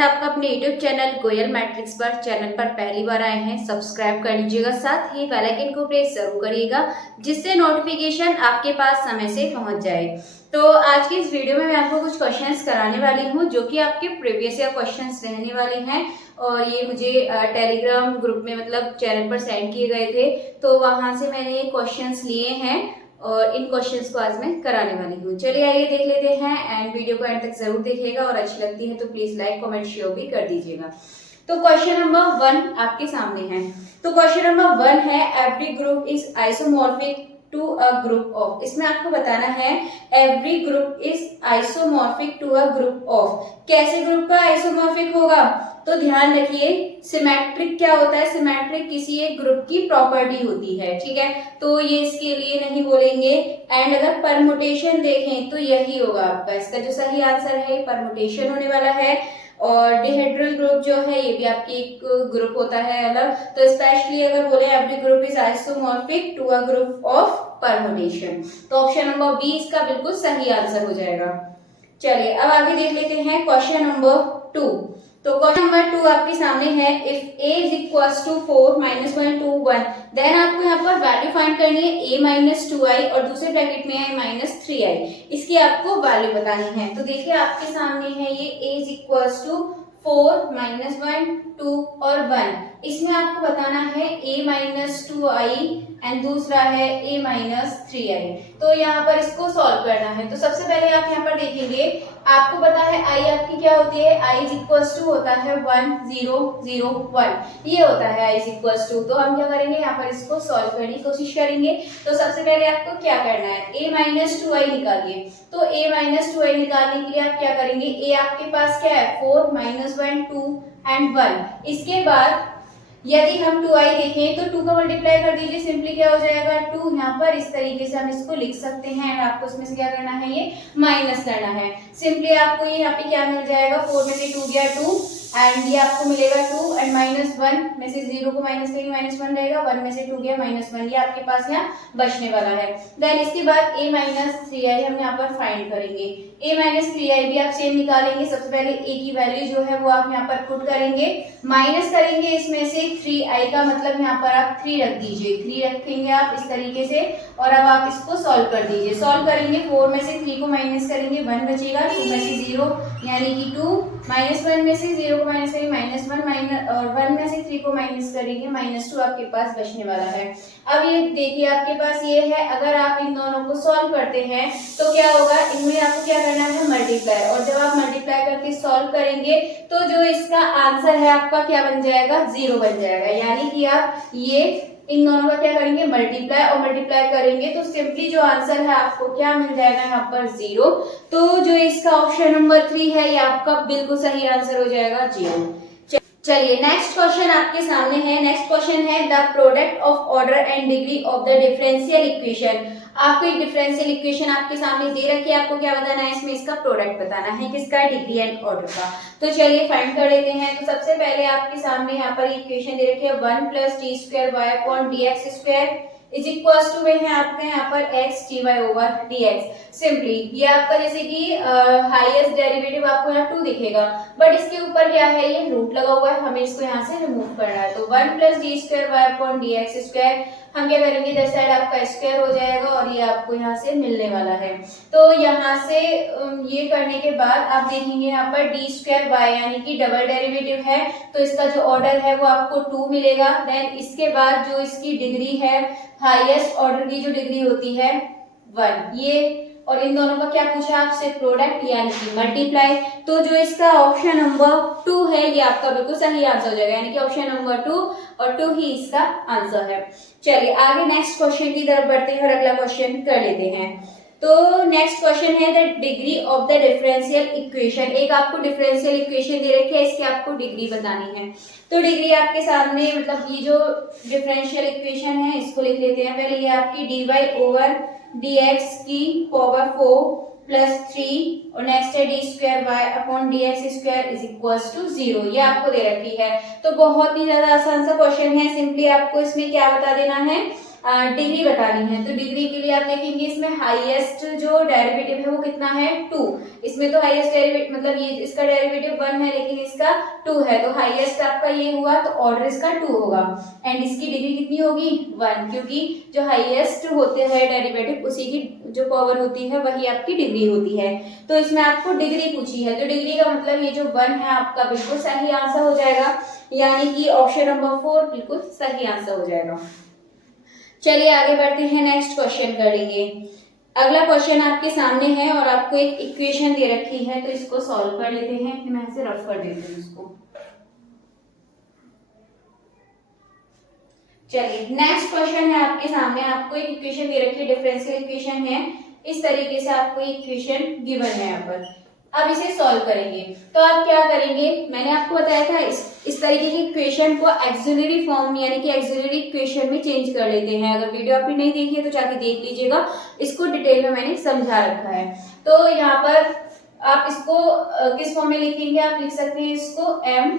है आपका अपने यूट्यूब चैनल गोयल मैट्रिक्स पर। चैनल पर पहली बार आए हैं, सब्सक्राइब कर लीजिएगा, साथ ही बेल आइकन को प्रेस जरूर करिएगा जिससे नोटिफिकेशन आपके पास समय से पहुंच जाए। तो आज की इस वीडियो में मैं आपको कुछ क्वेश्चंस कराने वाली हूं जो कि आपके प्रीवियस ईयर क्वेश्चंस रहने वाले हैं और ये मुझे टेलीग्राम ग्रुप में मतलब चैनल पर सेंड किए गए थे, तो वहां से मैंने ये क्वेश्चंस लिए हैं और इन क्वेश्चंस को आज मैं कराने वाली हूँ। चलिए आइए देख लेते हैं एंड वीडियो को एंड तक जरूर देखिएगा और अच्छी लगती है तो प्लीज लाइक कमेंट शेयर भी कर दीजिएगा। तो क्वेश्चन नंबर 1 आपके सामने है। तो क्वेश्चन नंबर 1 है every group is isomorphic to a group of. इसमें आपको बताना है every group is isomorphic to a group of. कैसे ग्रुप का आइसोमॉर्फिक होगा? तो ध्यान रखिए, सिमेट्रिक क्या होता है? सिमेट्रिक किसी एक ग्रुप की प्रॉपर्टी होती है, ठीक है, तो ये इसके लिए नहीं बोलेंगे। एंड अगर परमुटेशन देखें तो यही होगा आपका, इसका जो सही आंसर है परमुटेशन होने वाला है। और डिहेड्रल ग्रुप जो है ये भी आपकी एक ग्रुप होता है अलग, तो स्पेशली अगर बोले every group is isomorphic to a group of permutation, तो ऑप्शन नंबर बी इसका बिल्कुल सही आंसर हो जाएगा। चलिए अब आगे देख लेते हैं क्वेश्चन नंबर 2। तो क्वेश्चन नंबर 2 आपके सामने है if a is equals to 4 -1 2 1, then आपको यहाँ पर वैल्यू फाइंड करनी है a माइनस 2i और दूसरे ब्रैकेट में है माइनस 3i। इसकी आपको वैल्यू बतानी है। तो देखिए आपके सामने है ये a इज इक्वल्स टू 4 -1 2 और 1, इसमें आपको बताना है a माइनस 2i एंड दूसरा है a माइनस 3i। तो यहाँ पर इसको सॉल्व करना है। तो सबसे पहले आप यहाँ पर देखेंगे, आपको पता है i आपकी क्या होती है, i इज इक्वल्स टू होता है 1 0 0 1, ये होता है i इज इक्वल्स टू। तो हम क्या करेंगे, यहाँ पर इसको सॉल्व करने की कोशिश करेंगे। तो सबसे पहले आपको क्या करना है, a माइनस 2i निकालिए। तो a माइनस 2i निकालने के लिए आप क्या करेंगे, a आपके पास क्या है 4 -1 2 एंड 1। इसके बाद यदि हम 2i देखें तो 2 का मल्टीप्लाई कर दीजिए, सिंपली क्या हो जाएगा 2। यहाँ पर इस तरीके से हम इसको लिख सकते हैं एंड आपको इसमें से क्या करना है, ये माइनस करना है। सिंपली आपको ये यहाँ पे क्या मिल जाएगा, 4 में से 2 गया 2 एंड ये आपको मिलेगा 2 एंड -1 में से 0 को माइनस करेंगे -1 रहेगा, 1 में से 2 गया -1, ये आपके पास यहाँ बचने वाला है। देन इसके बाद a माइनस 3i हम यहाँ पर फाइंड करेंगे। a माइनस 3i भी आप सेम निकालेंगे। सबसे पहले a की वैल्यू जो है वो आप यहाँ पर पुट करेंगे, माइनस करेंगे इसमें से 3i का मतलब यहाँ पर आप 3 रख दीजिए, 3 रखेंगे आप इस तरीके से और अब आप इसको सॉल्व कर दीजिए। सॉल्व करेंगे 4 में से 3 को माइनस करेंगे 1 बचेगा, 2 में से 0 यानी कि 2, -1 में से 0 को माइनस करेंगे -1 माइनस और 1 में से 3 को माइनस करेंगे -2 आपके पास बचने वाला है। अब ये देखिए आपके पास ये है, अगर आप इन दोनों को सॉल्व करते हैं तो क्या होगा, इनमें आपको क्या करना है मल्टीप्लाई, और जब आप मल्टीप्लाई करके सॉल्व करेंगे तो जो इसका आंसर है आपका क्या बन जाएगा, 0 बन जाएगा। यानी कि आप ये इन दोनों का क्या करेंगे मल्टीप्लाई और मल्टीप्लाई करेंगे तो सिंपली जो आंसर है आपको क्या मिल जाएगा यहाँ पर 0। तो जो इसका ऑप्शन नंबर 3 है ये आपका बिल्कुल सही आंसर हो जाएगा 0। चलिए नेक्स्ट क्वेश्चन आपके सामने है। नेक्स्ट क्वेश्चन है the product of order and degree of the differential equation. आपको एक डिफरेंशियल इक्वेशन आपके सामने दे रखी है, आपको क्या बताना है, इसमें इसका प्रोडक्ट बताना है, किसका, डिग्री एंड ऑर्डर का। तो चलिए फाइंड कर लेते हैं। तो सबसे पहले आपके सामने यहाँ पर इक्वेशन दे रखी है 1 + t² y upon dx² is equals to में है आपका यहाँ पर x dy over dx। Simply ये आपका जैसे कि हाईएस्ट डेरिवेटिव आपको यहाँ 2 दिखेगा, बट इसके ऊपर क्या है, ये रूट लगा हुआ है, हमें इसको यहाँ से रिमूव करना है। तो 1 + d² y अपॉन dx² हम क्या करेंगे, इधर साइड आपका स्क्वायर हो जाएगा और ये आपको यहाँ से मिलने वाला है। तो यहाँ से ये करने के बाद आप देखेंगे यहाँ पर d² y यानी कि डबल डेरिवेटिव है, तो इसका जो ऑर्डर है वो आपको 2 मिलेगा। देन इसके बाद जो इसकी डिग्री है, हाईएस्ट ऑर्डर की जो डिग्री होती है 1, ये और इन दोनों का क्या पूछा आपसे, प्रोडक्ट यानी कि मल्टीप्लाई। तो जो इसका ऑप्शन नंबर 2 है ये आपका बिल्कुल सही आंसर हो जाएगा, यानी कि ऑप्शन नंबर 2 और 2 ही इसका आंसर है। चलिए आगे नेक्स्ट क्वेश्चन की तरफ बढ़ते हैं और अगला क्वेश्चन कर लेते हैं। तो नेक्स्ट क्वेश्चन है the degree of the differential equation. एक आपको डिफरेंशियल इक्वेशन दे रखी है, इसकी आपको डिग्री बतानी है। तो डिग्री आपके सामने मतलब ये जो डिफरेंशियल इक्वेशन है इसको लिख लेते हैं पहले। ये आपकी dy ओवर dx की पावर 4 + 3 और नेक्स्ट है d² y upon dx² is equals to 0, ये आपको दे रखी है। तो बहुत ही ज्यादा आसान सा क्वेश्चन है, सिंपली आपको इसमें क्या बता देना है, डिग्री बतानी है। तो डिग्री के लिए आप देखेंगे इसमें हाईएस्ट जो डेरिवेटिव है वो कितना है 2। इसमें तो हाईएस्ट डेरिवेटिव मतलब ये इसका डेरिवेटिव 1 है लेकिन इसका 2 है, तो हाईएस्ट आपका ये हुआ तो ऑर्डर इसका 2 होगा एंड इसकी डिग्री कितनी होगी 1, क्योंकि जो हाईएस्ट होते हैं डेरिवेटिव उसी की जो पावर होती है वही आपकी डिग्री होती है। तो इसमें आपको डिग्री पूछी है, तो डिग्री का मतलब ये जो 1 है आपका बिल्कुल सही आंसर हो जाएगा, यानी कि ऑप्शन नंबर 4 बिल्कुल सही आंसर हो जाएगा। चलिए आगे बढ़ते हैं, नेक्स्ट क्वेश्चन करेंगे। अगला क्वेश्चन आपके सामने है और आपको एक इक्वेशन दे रखी है, तो इसको सॉल्व कर लेते हैं। मैं ऐसे रफ कर देती हूँ इसको। चलिए नेक्स्ट क्वेश्चन है आपके सामने, आपको एक इक्वेशन दे रखी है, डिफरेंशियल इक्वेशन है। इस तरीके से आपको इक्वेशन गिवन है यहाँ पर। अब इसे सॉल्व करेंगे तो आप क्या करेंगे, मैंने आपको बताया था इस तरीके की इक्वेशन को एक्सिलरी फॉर्म यानी कि एक्सिलरी इक्वेशन में चेंज कर लेते हैं। अगर वीडियो आपने नहीं देखी है तो जाके देख लीजिएगा, इसको डिटेल में मैंने समझा रखा है। तो यहाँ पर आप इसको किस फॉर्म में लिखेंगे, आप लिख सकते हैं इसको m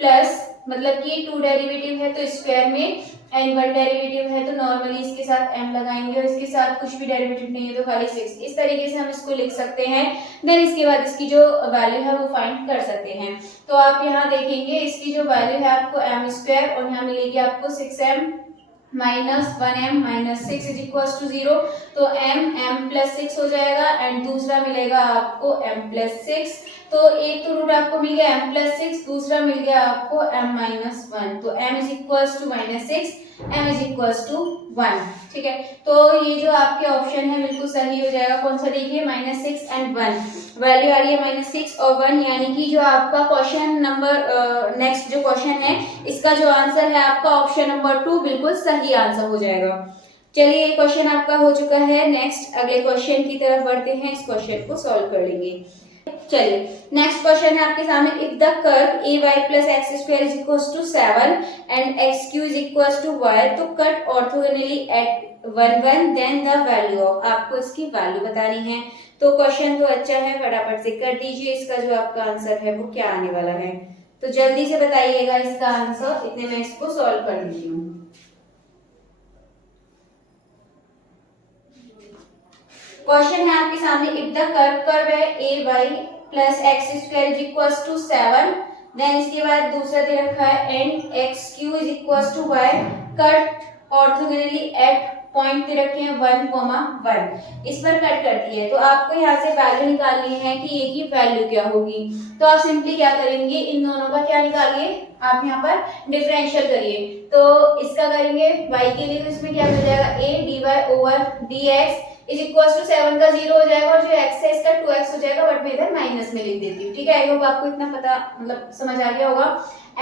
प्लस मतलब कि 2 डेरिवेटिव है तो स्क्वायर में, एंड 1 डेरिवेटिव है तो नॉर्मली इसके साथ m लगाएंगे और इसके साथ कुछ भी डेरिवेटिव नहीं है तो खाली 6। इस तरीके से हम इसको लिख सकते हैं। देन इसके बाद इसकी जो वैल्यू है वो फाइंड कर सकते हैं। तो आप यहाँ देखेंगे इसकी जो वैल्यू है आपको m स्क्वायर और यहाँ मिलेगी आपको 6m minus 1m minus 6 is equal to 0। तो m प्लस 6 हो जाएगा एंड दूसरा मिलेगा आपको m प्लस 6। तो एक तो रूट आपको मिल गया m प्लस 6, दूसरा मिल गया आपको m माइनस 1। तो m is equal to minus 6, m is equal to 1। ठीक है, तो ये जो आपके ऑप्शन है बिल्कुल सही हो जाएगा। कौन सा देखिए, माइनस 6 एंड 1, वैल्यू आ रही है माइनस 6 और 1, यानी कि जो आपका क्वेश्चन नंबर नेक्स्ट जो क्वेश्चन है इसका जो आंसर है आपका ऑप्शन नंबर 2 बिल्कुल सही आंसर हो जाएगा। चलिए ये क्वेश्चन आपका हो चुका है। नेक्स्ट अगले क्वेश्चन की तरफ बढ़ते हैं, इस क्वेश्चन को सॉल्व कर लेंगे। चलिए नेक्स्ट क्वेश्चन है आपके सामने, if the curve a y plus x square is equal to 7 and x q is equal to y, तो cut orthogonally at 1 1 then the value of, आपको इसकी वैल्यू बतानी है। तो क्वेश्चन तो अच्छा है, फटाफट से कर दीजिए, इसका जो आपका आंसर है वो क्या आने वाला है, तो जल्दी से बताइएगा इसका आंसर। इतने में इसको सॉल्व कर देती हूँ। क्वेश्चन है आपके सामने, इफ द कर्व है a y plus x square is equal to 7, then इसके बाद दूसरा दे रखा है and x q is equal to y, cut orthogonally at point दे रखे हैं 1, 1, इस पर कट करती है। तो आपको यहाँ से वैल्यू निकालनी है कि ए की वैल्यू क्या होगी। तो आप सिंपली क्या करेंगे, इन दोनों का क्या निकालिए, आप यहाँ पर डिफरेंशियल करिए। तो इसका करेंगे y के लिए, तो इसमें क्या मिल जाएगा, a dy over dx is equal to 7 का 0 हो जाएगा और जो x है इसका 2x हो जाएगा, बट मैं इधर माइनस में लिख देती हूँ। ठीक है, आई होप आपको इतना पता मतलब समझ आ गया होगा।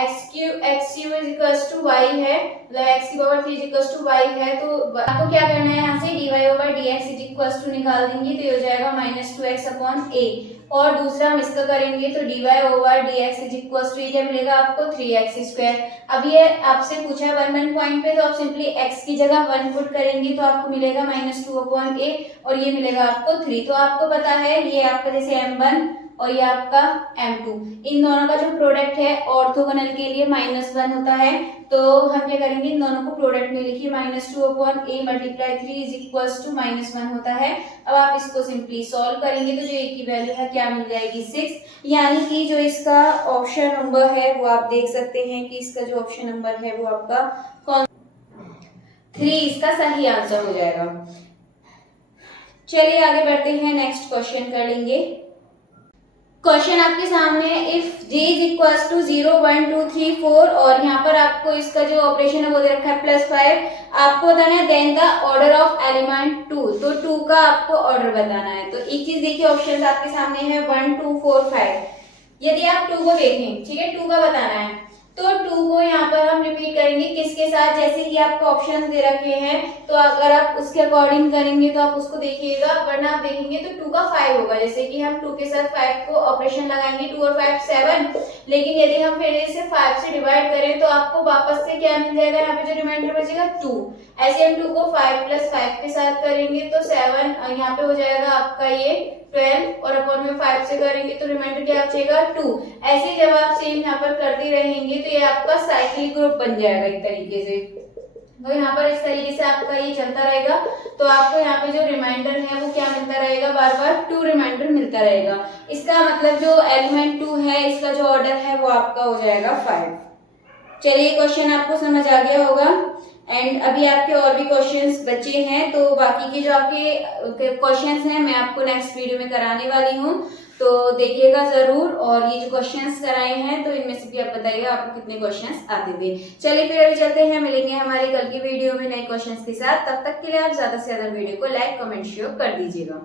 x cube is equal to y है, मतलब x की power 3 is equal to y है। तो आपको क्या करना है, यहाँ से dy over dx is equal to निकाल देंगे, तो ये हो जाएगा माइनस 2x अपॉन a। और दूसरा हम इसका करेंगे तो dy over dx is equal to क्या मिलेगा आपको, 3x स्क्वायर। अब ये आपसे पूछा है 1 1 पॉइंट पे, तो आप सिंपली x की जगह 1 पुट करेंगे तो आपको मिलेगा माइनस 2 अपॉन a और ये मिलेगा आपको 3। तो आपको पता है ये आपका जैसे m1 और ये आपका m2, इन दोनों का जो प्रोडक्ट है ऑर्थोगोनल के लिए -1 होता है। तो हम क्या करेंगे, इन दोनों को प्रोडक्ट में लिखिए, -2 upon a multiply 3 is equal to -1 होता है। अब आप इसको सिंपली सॉल्व करेंगे तो जो a की वैल्यू है क्या मिल जाएगी 6, यानी कि जो इसका ऑप्शन नंबर है वो आप देख सकते हैं कि इसका जो ऑप्शन नंबर है वो आपका कौन 3 इसका सही आंसर हो जाएगा। चलिए आगे बढ़ते हैं, नेक्स्ट क्वेश्चन कर लेंगे। क्वेश्चन आपके सामने है, if j is equal to 0 1 2 3 4 और यहाँ पर आपको इसका जो ऑपरेशन है वो दे रखा है +5, आपको बताना है then the order of element 2, तो 2 का आपको ऑर्डर बताना है। तो एक चीज देखिए, ऑप्शन आपके सामने है 1 2 4 5। यदि आप 2 को देखें, ठीक है, 2 का बताना है, तो 2 को यहाँ पर हम रिपीट करेंगे किसके साथ, जैसे कि आपको ऑप्शंस दे रखे हैं, तो अगर आप उसके अकॉर्डिंग करेंगे तो आप उसको देखिएगा, वरना आप देखेंगे तो 2 का 5 होगा। जैसे कि हम 2 के साथ 5 को ऑपरेशन लगाएंगे, 2 और 5 7, लेकिन यदि हम फिर इसे 5 से डिवाइड करें तो आपको वापस से क्या मिल जाएगा, यहाँ पे जो रिमाइंडर बचेगा 2। ऐसे हम 2 को 5 + 5 के साथ करेंगे तो 7, यहाँ पे हो जाएगा आपका ये 12 और अपॉन में 5 से करेंगे तो रिमाइंडर क्या बचेगा 2। ऐसे जब आप सेम यहाँ पर करते रहेंगे तो ये आपका साइक्लिक ग्रुप बन जाएगा एक तरीके से। तो यहाँ पर इस तरीके से आपका ये चलता रहेगा। तो आपको यहाँ पे जो रिमाइंडर है वो क्या मिलता रहेगा, बार बार 2 रिमाइंडर मिलता रहेगा। इसका मतलब जो एलिमेंट 2 है इसका जो ऑर्डर है वो आपका हो जाएगा 5। चलिए क्वेश्चन आपको समझ आ गया होगा। एंड अभी आपके और भी क्वेश्चंस बचे हैं, तो बाकी के जो आपके क्वेश्चंस हैं मैं आपको नेक्स्ट वीडियो में कराने वाली हूँ, तो देखिएगा जरूर। और ये जो क्वेश्चंस कराए हैं तो इनमें से भी आप बताइएगा आपको कितने क्वेश्चंस आते थे। चलिए फिर अभी चलते हैं, मिलेंगे हमारे कल की वीडियो में नए क्वेश्चंस के साथ। तब तक के लिए आप ज्यादा से ज्यादा वीडियो को लाइक कमेंट शेयर कर दीजिएगा।